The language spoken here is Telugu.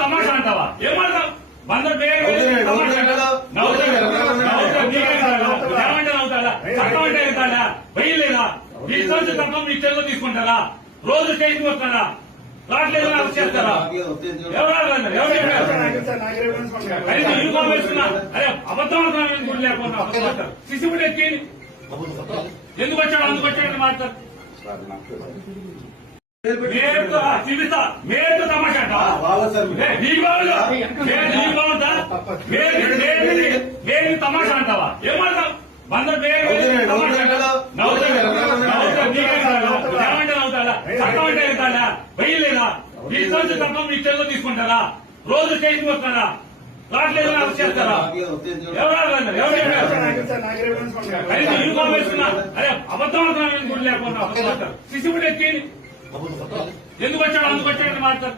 తమాషా అంటావా? ఏమంటే నవ్వుతాడా? చట్టం అంటే వెళ్తాడా ఇష్టం తప్ప మీ చెల్లు తీసుకుంటారా రోజు స్టేషన్ వస్తారా చేస్తారా ఎవరు యూనిఫామ్ వేసుకున్నా అరే అబద్ధం కూడా లేకుండా శిశువుడు ఎక్కి ఎందుకు వచ్చాడు అందుకు వచ్చాడని మాట్లాడు. మేరకు చూపిస్తా మేరకు తమాషా అంటావా? దేనికి తమాషా అంటావా? ఏమంటావు వంద పేరు? చట్టం అంటే మీ చెల్లు తీసుకుంటారా? రోజు స్టేషన్ వస్తారా? అరెస్ట్ చేస్తారా? ఎవరు? ఎవరు అబద్ధం అవుతున్నాను కూడా లేకుండా శిశువుడు ఎక్కి ఎందుకు వచ్చాడు? అందుకు వచ్చాడని మాట్లాడు.